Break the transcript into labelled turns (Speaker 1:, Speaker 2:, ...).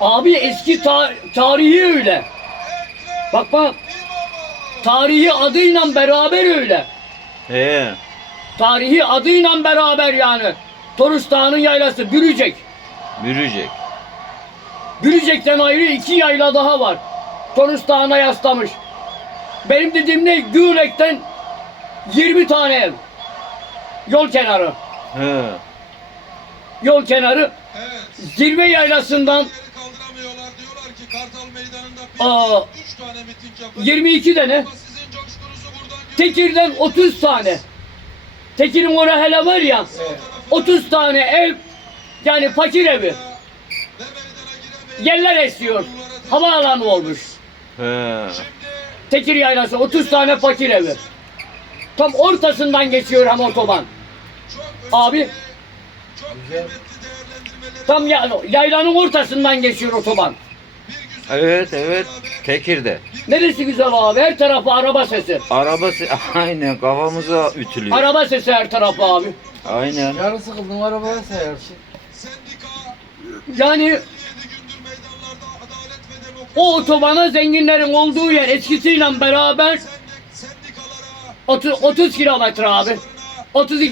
Speaker 1: Abi eski ta- tarihi öyle. Bak bak. Tarihi adıyla beraber öyle.
Speaker 2: He.
Speaker 1: Tarihi adıyla beraber yani. Torus Dağı'nın yaylası Bürücek.
Speaker 2: Bürücek.
Speaker 1: Bürücek'ten ayrı iki yayla daha var. Torus Dağı'na yaslamış. Benim dediğim ne? Gülek'ten 20 tane ev. Yol kenarı.
Speaker 2: He.
Speaker 1: Yol kenarı.
Speaker 3: Evet.
Speaker 1: Zirve yaylasından
Speaker 3: Diyorlar ki Kartal Meydanı'nda
Speaker 1: Aa.
Speaker 3: bir 3 tane miting yapın.
Speaker 1: 22 tane. Tekir'den 30 tane. Tekir'in orası hele var ya. 30 tane ev. Yani fakir evi. Yerler esiyor. Havaalanı olmuş.
Speaker 2: He.
Speaker 1: Tekir yaylası 30 tane fakir evi. Tam ortasından geçiyor hem otoban. Abi. Tam ya, yaylanın ortasından geçiyor otoban.
Speaker 2: Evet evet. Tekir'de.
Speaker 1: Neresi güzel abi? Her tarafı araba sesi.
Speaker 2: Arabası aynen kafamıza ütülüyor.
Speaker 1: Araba sesi her tarafı abi.
Speaker 2: Aynen.
Speaker 4: Yarın sıkıldım arabaya sayarsın.
Speaker 3: sendika
Speaker 1: Yani
Speaker 3: 7 gündür meydanlarda adalet ve demokrasi
Speaker 1: o otobana zenginlerin olduğu yer eskisiyle beraber
Speaker 3: sendik- sendikalara
Speaker 1: 30, 30 kilometre abi. 32